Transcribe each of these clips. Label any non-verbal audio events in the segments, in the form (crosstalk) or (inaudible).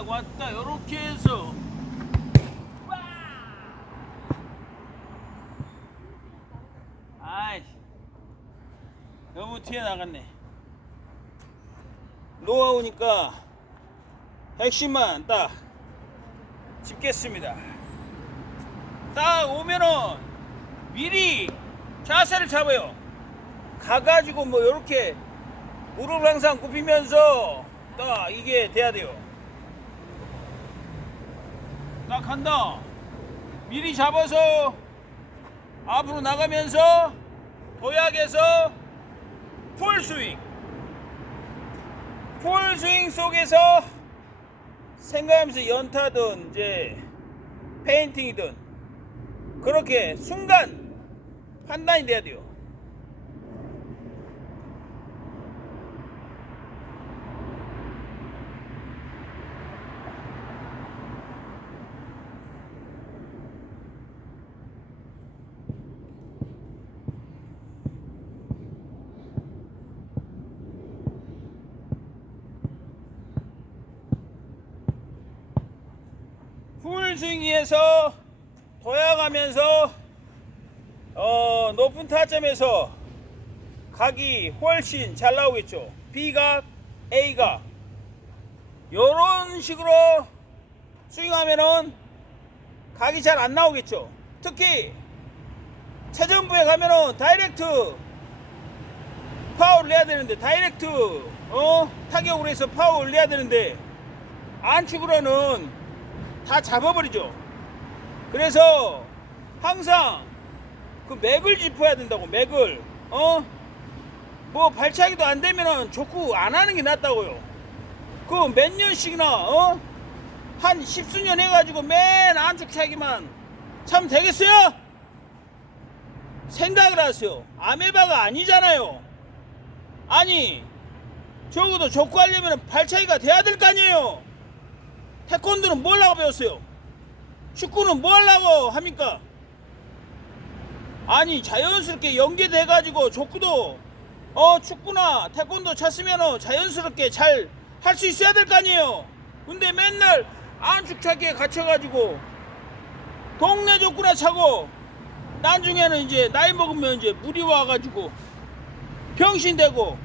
딱 왔다. 요렇게 해서. 아이 너무 튀어 나갔네. 노하우니까 핵심만 딱 짚겠습니다. 딱 오면은 미리 자세를 잡아요. 가가지고 뭐 요렇게 무릎을 항상 굽히면서 딱 이게 돼야 돼요 딱 한다. 미리 잡아서 앞으로 나가면서 도약에서 풀스윙 풀스윙 속에서 생각하면서 연타든 이제 페인팅이든 그렇게 순간 판단이 돼야 돼요 풀스윙에서 도약하면서 어, 높은 타점에서 각이 훨씬 잘 나오겠죠. B각, A각 이런 식으로 스윙하면은 각이 잘 안 나오겠죠. 특히 최전부에 가면은 다이렉트 파워를 내야 되는데 다이렉트 어 타격으로 해서 파워를 내야 되는데 안축으로는 다 잡아버리죠. 그래서 항상 그 맥을 짚어야 된다고 맥을 어? 뭐 발차기도 안 되면은 족구 안 하는 게 낫다고요. 그 몇 년씩이나 어? 한 십수년 해가지고 맨 안쪽 차기만 참 되겠어요? 생각을 하세요. 아메바가 아니잖아요. 아니 적어도 족구 하려면 발차기가 돼야 될 거 아니에요. 태권도는 뭐 하려고 배웠어요? 축구는 뭐 하려고 합니까? 아니 자연스럽게 연계돼 가지고 족구도 어 축구나 태권도 찼으면 자연스럽게 잘 할 수 있어야 될 거 아니에요. 근데 맨날 안축차기에 갇혀 가지고 동네 족구나 차고 나중에는 이제 나이 먹으면 이제 물이 와 가지고 병신되고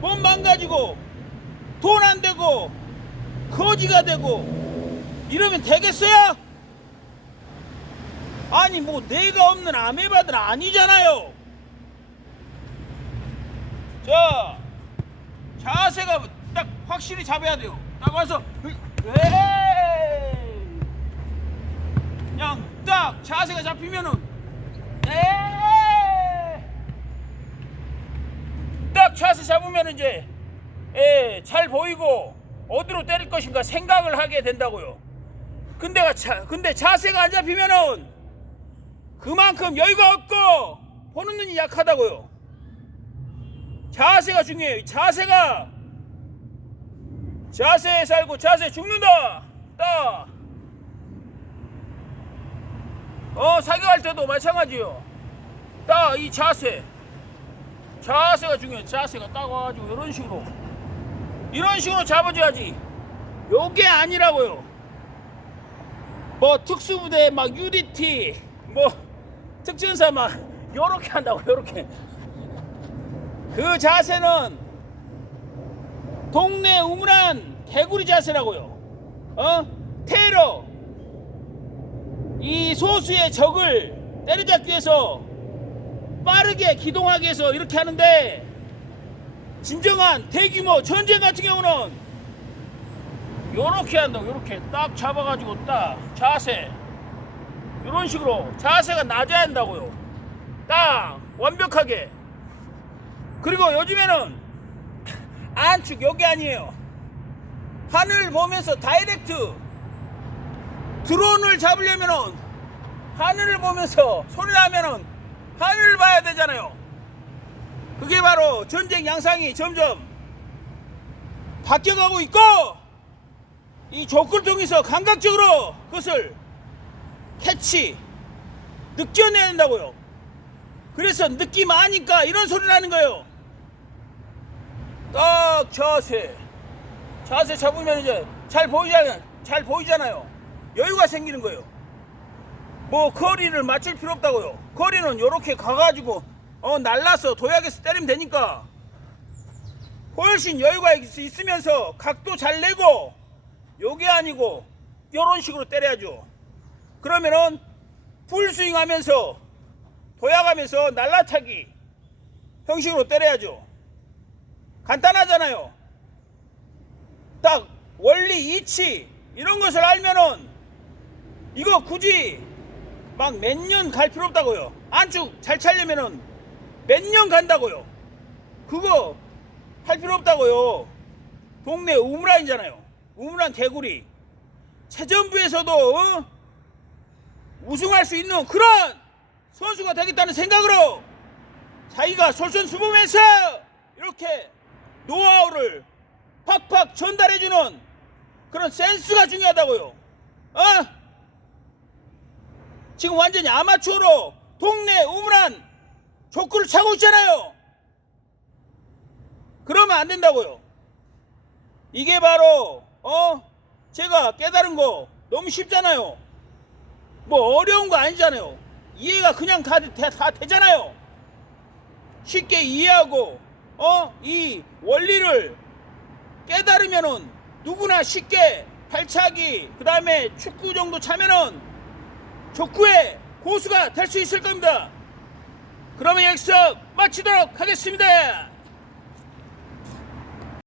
몸 망가지고 돈 안 되고 거지가 되고 이러면 되겠어요? 아니 뭐 내가 없는 아메바들 아니잖아요. 자 자세가 딱 확실히 잡아야 돼요. 딱 와서 그냥 딱 자세가 잡히면은 딱 자세 잡으면 이제 예, 잘 보이고 어디로 때릴 것인가 생각을 하게 된다고요. 근데가 자, 근데 자세가 안 잡히면은 그만큼 여유가 없고 보는 눈이 약하다고요. 자세가 중요해요. 이 자세가 자세에 살고 자세 죽는다. 딱. 어 사격할 때도 마찬가지요. 딱이 자세. 자세가 중요해. 자세가 딱 와가지고 이런 식으로 이런 식으로 잡아줘야지. 요게 아니라고요. 뭐 특수부대 막 UDT 뭐 특전사 막 요렇게 한다고 요렇게. 그 자세는 동네 우물한 개구리 자세라고요. 어? 테러. 이 소수의 적을 때려잡기 위해서 빠르게 기동하기 위해서 이렇게 하는데 진정한 대규모 전쟁 같은 경우는 요렇게 한다고 요렇게. 딱 잡아가지고 딱 자세. 이런 식으로 자세가 낮아야 한다고요. 딱 완벽하게. 그리고 요즘에는 (laughs) 안축 여기 아니에요. 하늘 보면서 다이렉트 드론을 잡으려면은 하늘을 보면서 소리 나면은 하늘을 봐야 되잖아요. 그게 바로 전쟁 양상이 점점 바뀌어가고 있고 이 족구를 통해서 감각적으로 그것을 캐치 느껴내야 된다고요. 그래서 느낌 아니까 이런 소리를 하는 거예요. 딱 자세 자세 잡으면 이제 잘 보이잖아요. 잘 보이잖아요. 여유가 생기는 거예요. 뭐 거리를 맞출 필요 없다고요. 거리는 요렇게 가가지고 어 날라서 도약에서 때리면 되니까 훨씬 여유가 있- 있으면서 각도 잘 내고 요게 아니고 요런 식으로 때려야죠. 그러면은 풀스윙 하면서 도약하면서 날라차기 형식으로 때려야죠. 간단하잖아요. 딱 원리 이치 이런 것을 알면은 이거 굳이 막 몇 년 갈 필요 없다고요. 안쪽 잘 차려면은 몇 년 간다고요. 그거 할 필요 없다고요. 동네 우물안이잖아요. 우물안 개구리. 최전부에서도 어? 우승할 수 있는 그런 선수가 되겠다는 생각으로 자기가 솔선수범해서 이렇게 노하우를 팍팍 전달해주는 그런 센스가 중요하다고요. 어? 지금 완전히 아마추어로 동네 우물안 족구를 차고 있잖아요. 그러면 안 된다고요. 이게 바로 어 제가 깨달은 거 너무 쉽잖아요. 뭐 어려운 거 아니잖아요. 이해가 그냥 다, 다, 다 되잖아요. 쉽게 이해하고 어 이 원리를 깨달으면은 누구나 쉽게 발차기 그 다음에 축구 정도 차면은 족구의 고수가 될 수 있을 겁니다. 그러면 여기서 마치도록 하겠습니다.